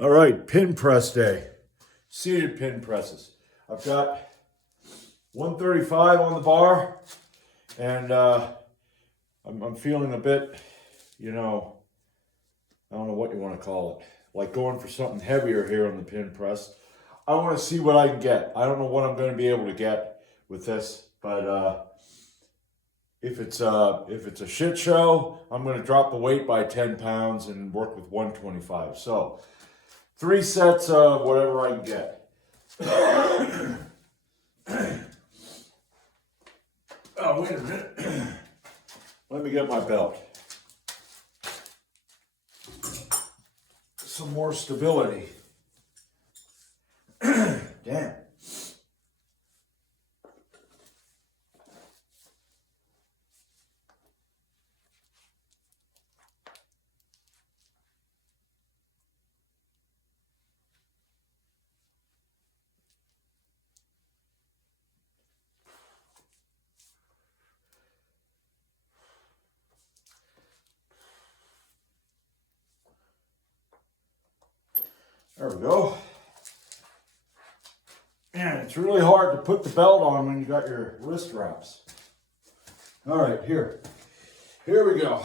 All right, pin press day. Seated pin presses. I've got 135 on the bar, and I'm feeling a bit, I don't know what you want to call it, like going for something heavier here on the pin press. I want to see what I can get. I don't know what I'm going to be able to get with this, but if it's a shit show, I'm going to drop the weight by 10 pounds and work with 125. So 3 sets of whatever I can get. Oh, wait a minute. Let me get my belt. Some more stability. Damn. There we go. Man, it's really hard to put the belt on when you got your wrist wraps. All right, here we go.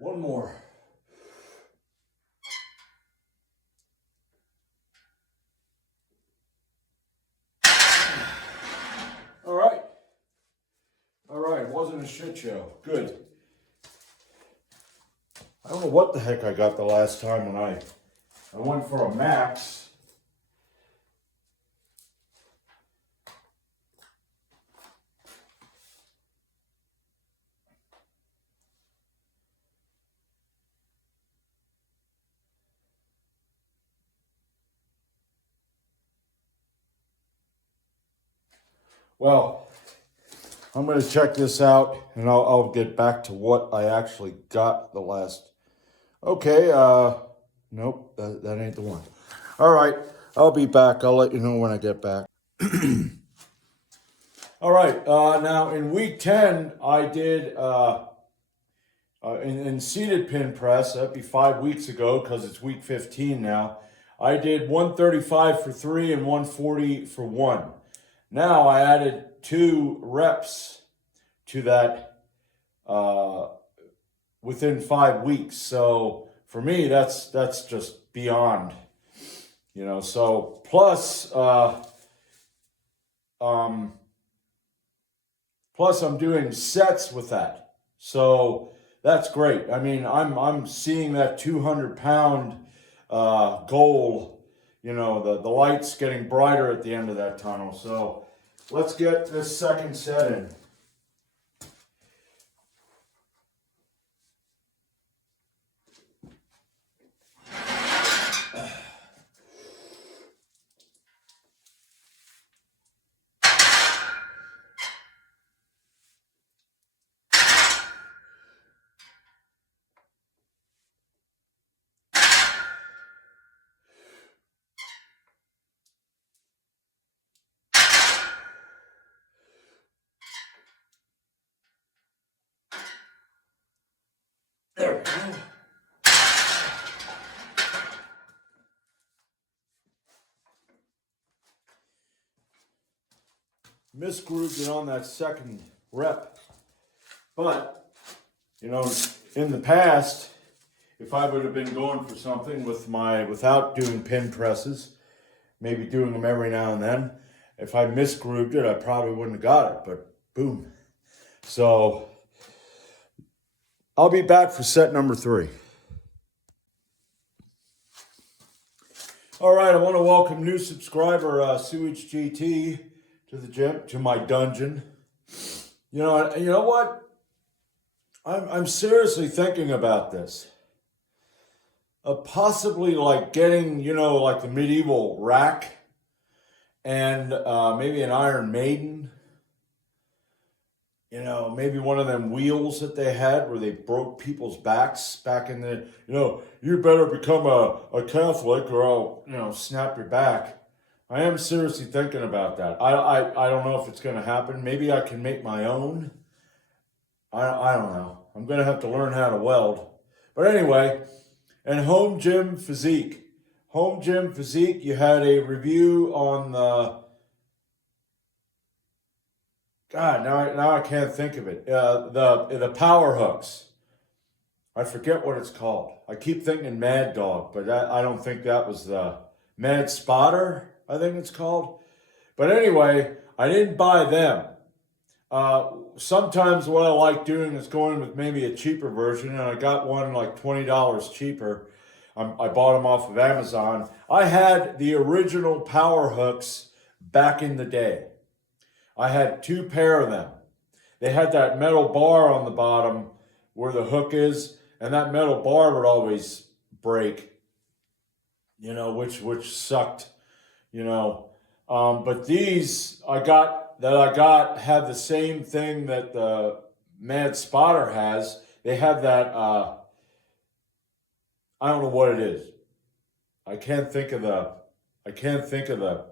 One more. All right. All right, it wasn't a shit show. Good. I don't know what the heck I got the last time when I went for a max. Well, I'm going to check this out, and I'll get back to what I actually got the last. Okay, nope, that ain't the one. All right, I'll be back. I'll let you know when I get back. All right, now in week 10, I did, in seated pin press, that'd be 5 weeks ago because it's week 15 now. I did 135 for 3 and 140 for 1. Now I added 2 reps to that within 5 weeks. So for me, that's just beyond, So plus I'm doing sets with that. So that's great. I mean, I'm seeing that 200-pound goal. The light's getting brighter at the end of that tunnel. So let's get this second set in. There we go. Misgrooved it on that second rep. But, in the past, if I would have been going for something without doing pin presses, maybe doing them every now and then, if I misgrooved it, I probably wouldn't have got it, but boom. So I'll be back for set number 3. All right, I want to welcome new subscriber Sewage GT to the gym, to my dungeon. You know what? I'm seriously thinking about this. Possibly like getting, like the medieval rack and maybe an Iron Maiden. You know, maybe one of them wheels that they had where they broke people's backs back in the, you better become a Catholic or I'll, snap your back. I am seriously thinking about that. I don't know if it's going to happen. Maybe I can make my own. I don't know. I'm going to have to learn how to weld. But anyway, and Home Gym Physique. Home Gym Physique, you had a review on the, God, now I can't think of it. The power hooks. I forget what it's called. I keep thinking Mad Dog, but I don't think that was the Mad Spotter, I think it's called. But anyway, I didn't buy them. Sometimes what I like doing is going with maybe a cheaper version, and I got one like $20 cheaper. I bought them off of Amazon. I had the original power hooks back in the day. I had 2 pair of them. They had that metal bar on the bottom where the hook is, and that metal bar would always break, which sucked, But these I got had the same thing that the Mad Spotter has. They have that, I don't know what it is. I can't think of the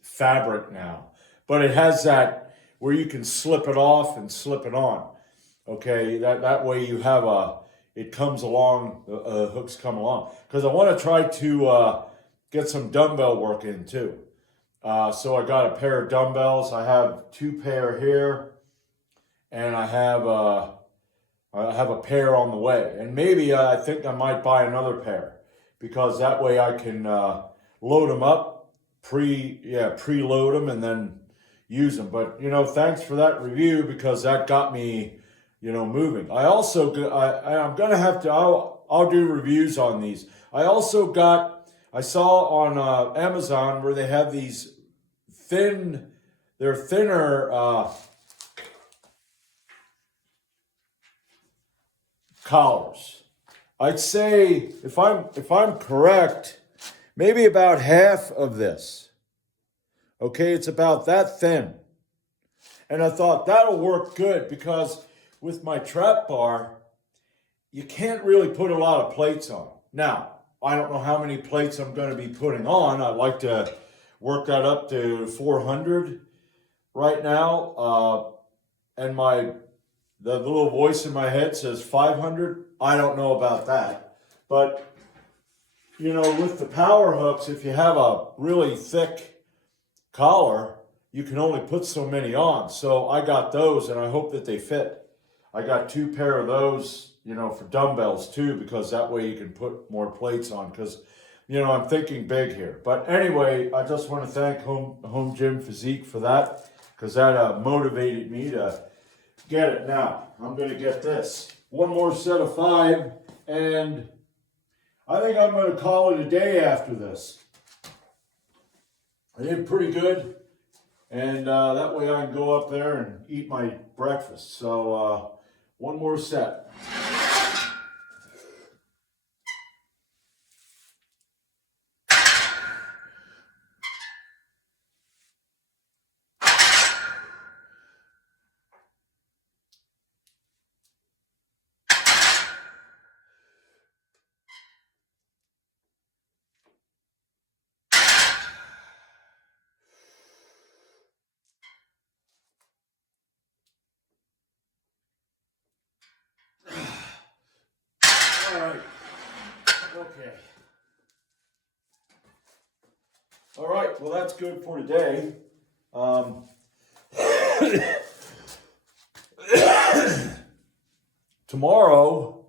fabric now. But it has that where you can slip it off and slip it on. Okay, that way you have it comes along, the hooks come along. Because I want to try to get some dumbbell work in too. So I got a pair of dumbbells. I have 2 pair here, and I have a pair on the way. And maybe I think I might buy another pair because that way I can load them up, preload them, and then use them. But thanks for that review because that got me moving. I also I'm gonna have to I'll do reviews on these. I saw on Amazon where they have these they're thinner collars. I'd say if I'm correct, maybe about half of this. Okay, it's about that thin. And I thought that'll work good because with my trap bar, you can't really put a lot of plates on. Now, I don't know how many plates I'm going to be putting on. I'd like to work that up to 400 right now. And the little voice in my head says 500. I don't know about that. But, with the power hooks, if you have a really thick collar, you can only put so many on. So I got those and I hope that they fit. I got 2 pair of those, for dumbbells too, because that way you can put more plates on because, I'm thinking big here. But anyway, I just want to thank Home Gym Physique for that because that motivated me to get it. Now, I'm going to get this. One more set of 5 and I think I'm going to call it a day after this. I did pretty good, and that way I can go up there and eat my breakfast. So one more set. All right. Okay. All right. Well, that's good for today. Tomorrow.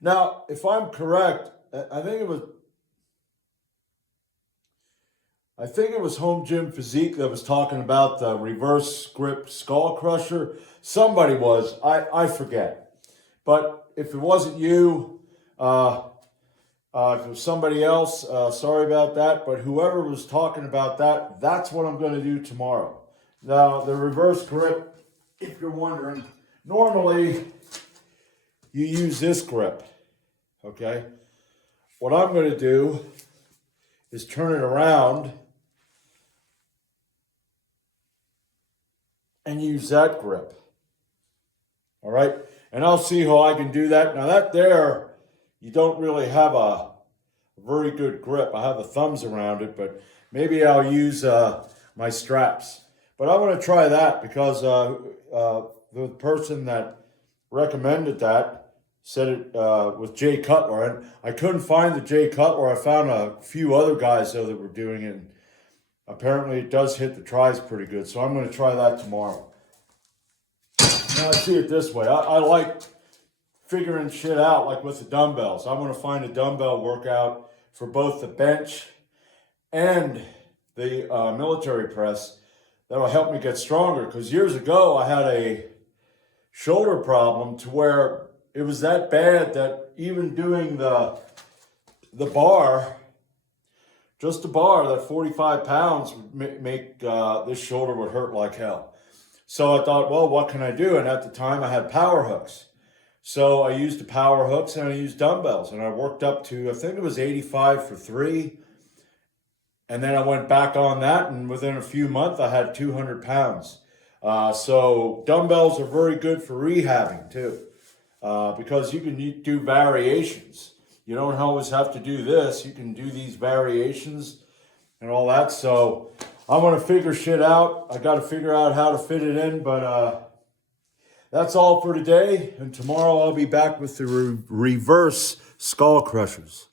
Now, if I'm correct, I think it was Home Gym Physique that was talking about the reverse grip skull crusher. Somebody was. I forget. But if it wasn't you, if it was somebody else, sorry about that. But whoever was talking about that, that's what I'm going to do tomorrow. Now, the reverse grip, if you're wondering, normally you use this grip. Okay? What I'm going to do is turn it around and use that grip. All right. And I'll see how I can do that. Now that there, you don't really have a very good grip. I have the thumbs around it, but maybe I'll use my straps. But I want to try that because the person that recommended that said it with Jay Cutler. And I couldn't find the Jay Cutler. I found a few other guys, though, that were doing it. And apparently it does hit the tries pretty good. So I'm going to try that tomorrow. Now I see it this way. I like figuring shit out, like with the dumbbells. I want to find a dumbbell workout for both the bench and the military press that'll help me get stronger. Because years ago I had a shoulder problem to where it was that bad that even doing the bar, just the bar, that 45 pounds would make this shoulder would hurt like hell. So I thought, well, what can I do? And at the time I had power hooks. So I used the power hooks and I used dumbbells. And I worked up to, I think it was 85 for 3. And then I went back on that. And within a few months, I had 200 pounds. So dumbbells are very good for rehabbing too. Because you can do variations. You don't always have to do this. You can do these variations and all that. So I'm going to figure shit out. I got to figure out how to fit it in, but that's all for today. And tomorrow I'll be back with the reverse skull crushers.